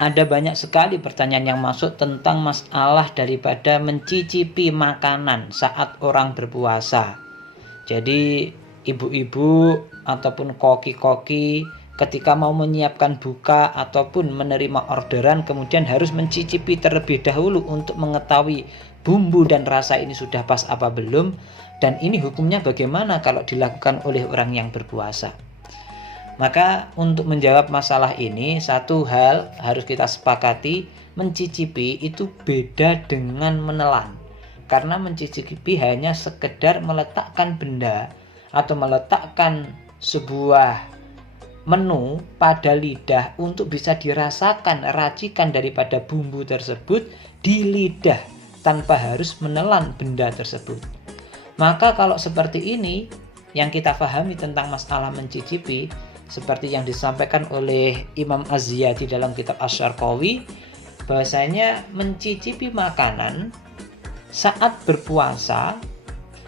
ada banyak sekali pertanyaan yang masuk tentang masalah daripada mencicipi makanan saat orang berpuasa. Jadi ibu-ibu ataupun koki-koki ketika mau menyiapkan buka ataupun menerima orderan kemudian harus mencicipi terlebih dahulu untuk mengetahui bumbu dan rasa ini sudah pas apa belum, dan ini hukumnya bagaimana kalau dilakukan oleh orang yang berpuasa. Maka untuk menjawab masalah ini, satu hal harus kita sepakati, mencicipi itu beda dengan menelan. Karena mencicipi hanya sekedar meletakkan benda atau meletakkan sebuah menu pada lidah untuk bisa dirasakan racikan daripada bumbu tersebut di lidah tanpa harus menelan benda tersebut. Maka kalau seperti ini yang kita pahami tentang masalah mencicipi, seperti yang disampaikan oleh Imam Az-Ziyadi dalam kitab Asy-Syarqawi, bahwasanya mencicipi makanan saat berpuasa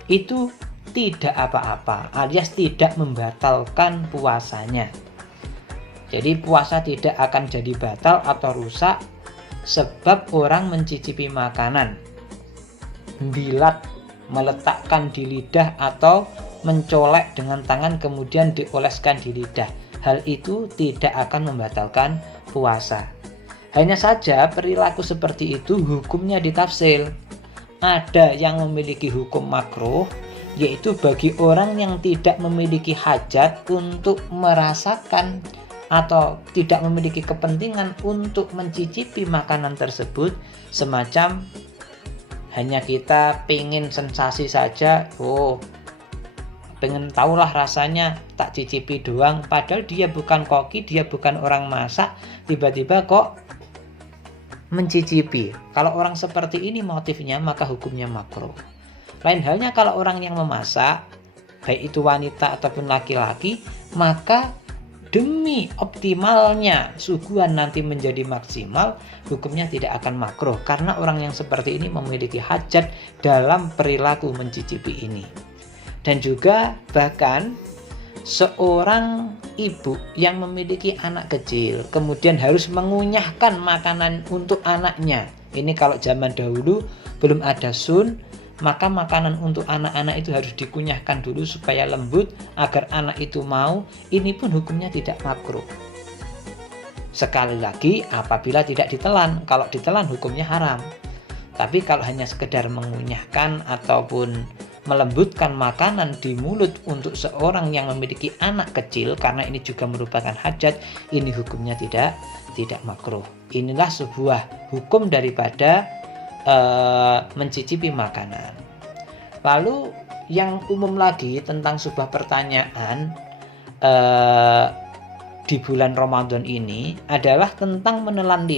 itu tidak apa-apa, alias tidak membatalkan puasanya. Jadi puasa tidak akan jadi batal atau rusak sebab orang mencicipi makanan, bilat, meletakkan di lidah atau mencolek dengan tangan kemudian dioleskan di lidah. Hal itu tidak akan membatalkan puasa. Hanya saja perilaku seperti itu hukumnya ditafsir. Ada yang memiliki hukum makruh, yaitu bagi orang yang tidak memiliki hajat untuk merasakan atau tidak memiliki kepentingan untuk mencicipi makanan tersebut, semacam hanya kita pengen sensasi saja, pengen tahulah rasanya, tak cicipi doang, padahal dia bukan koki, dia bukan orang masak, tiba-tiba kok mencicipi. Kalau orang seperti ini motifnya, maka hukumnya makruh. Lain halnya kalau orang yang memasak, baik itu wanita ataupun laki-laki, maka demi optimalnya suguhan nanti menjadi maksimal, hukumnya tidak akan makruh karena orang yang seperti ini memiliki hajat dalam perilaku mencicipi ini. Dan juga bahkan seorang ibu yang memiliki anak kecil kemudian harus mengunyahkan makanan untuk anaknya. Ini kalau zaman dahulu belum ada sun, maka makanan untuk anak-anak itu harus dikunyahkan dulu supaya lembut agar anak itu mau. Ini pun hukumnya tidak makruh. Sekali lagi apabila tidak ditelan, kalau ditelan hukumnya haram. Tapi kalau hanya sekedar mengunyahkan ataupun melembutkan makanan di mulut untuk seorang yang memiliki anak kecil, karena ini juga merupakan hajat, ini hukumnya tidak makruh. Inilah sebuah hukum daripada mencicipi makanan. Lalu yang umum lagi tentang sebuah pertanyaan di bulan Ramadan ini adalah tentang menelan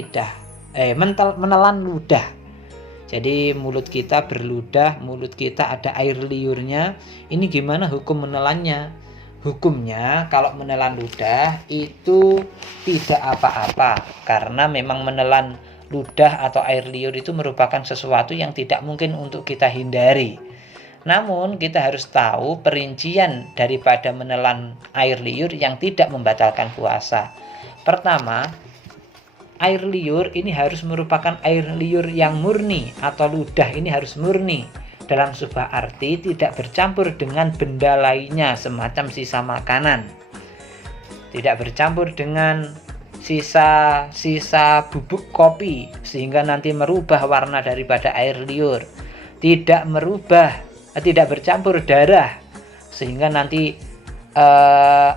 ludah. Jadi mulut kita berludah, mulut kita ada air liurnya. Ini gimana hukum menelannya? Hukumnya kalau menelan ludah itu tidak apa-apa, karena memang menelan ludah atau air liur itu merupakan sesuatu yang tidak mungkin untuk kita hindari. Namun kita harus tahu perincian daripada menelan air liur yang tidak membatalkan puasa. Pertama, air liur ini harus merupakan air liur yang murni, atau ludah ini harus murni. Dalam sebuah arti tidak bercampur dengan benda lainnya semacam sisa makanan. Tidak bercampur dengan sisa bubuk kopi sehingga nanti merubah warna daripada air liur. Tidak bercampur darah sehingga nanti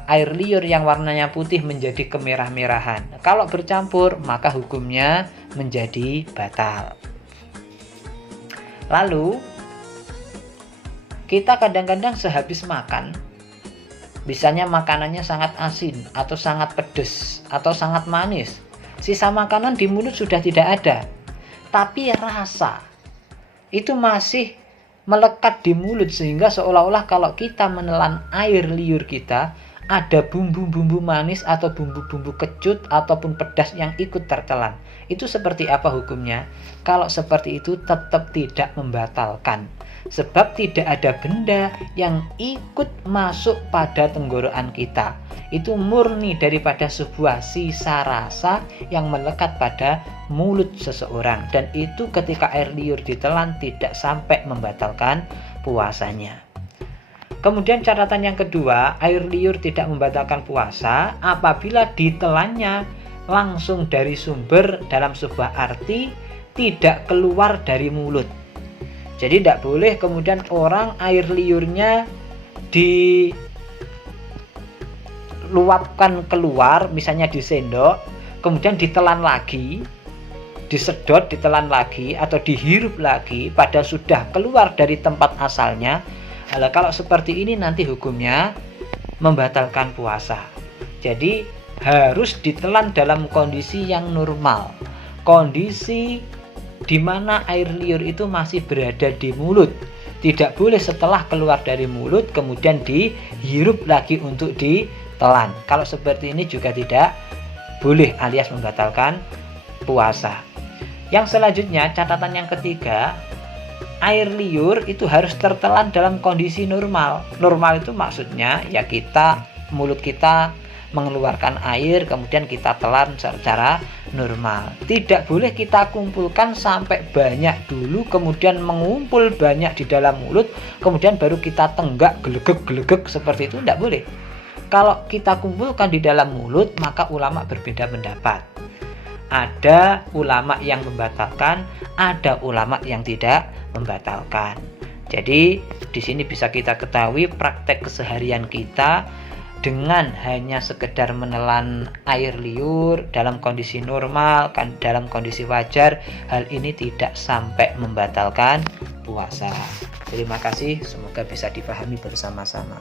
air liur yang warnanya putih menjadi kemerah-merahan. Kalau bercampur maka hukumnya menjadi batal. Lalu kita kadang-kadang sehabis makan, misalnya makanannya sangat asin atau sangat pedas atau sangat manis, sisa makanan di mulut sudah tidak ada, tapi rasa itu masih melekat di mulut sehingga seolah-olah kalau kita menelan air liur kita, ada bumbu-bumbu manis atau bumbu-bumbu kecut ataupun pedas yang ikut tertelan. Itu seperti apa hukumnya? Kalau seperti itu tetap tidak membatalkan. Sebab tidak ada benda yang ikut masuk pada tenggorokan kita. Itu murni daripada sebuah sisa rasa yang melekat pada mulut seseorang. Dan itu ketika air liur ditelan tidak sampai membatalkan puasanya. Kemudian catatan yang kedua, air liur tidak membatalkan puasa apabila ditelannya langsung dari sumber dalam sebuah arti tidak keluar dari mulut. Jadi tidak boleh kemudian orang air liurnya diluapkan keluar, misalnya di sendok, kemudian ditelan lagi, disedot, ditelan lagi, atau dihirup lagi pada sudah keluar dari tempat asalnya. Kalau seperti ini nanti hukumnya membatalkan puasa. Jadi harus ditelan dalam kondisi yang normal, kondisi di mana air liur itu masih berada di mulut. Tidak boleh setelah keluar dari mulut kemudian dihirup lagi untuk ditelan. Kalau seperti ini juga tidak boleh alias membatalkan puasa. Yang selanjutnya, catatan yang ketiga, air liur itu harus tertelan dalam kondisi normal. Normal itu maksudnya ya mulut kita mengeluarkan air kemudian kita telan secara normal. Tidak boleh kita kumpulkan sampai banyak dulu kemudian mengumpul banyak di dalam mulut kemudian baru kita tenggak gelegek seperti itu, tidak boleh. Kalau kita kumpulkan di dalam mulut maka ulama berbeda pendapat. Ada ulama yang membatalkan, ada ulama yang tidak membatalkan. Jadi di sini bisa kita ketahui praktek keseharian kita dengan hanya sekedar menelan air liur dalam kondisi normal, dalam kondisi wajar, hal ini tidak sampai membatalkan puasa. Terima kasih, semoga bisa dipahami bersama-sama.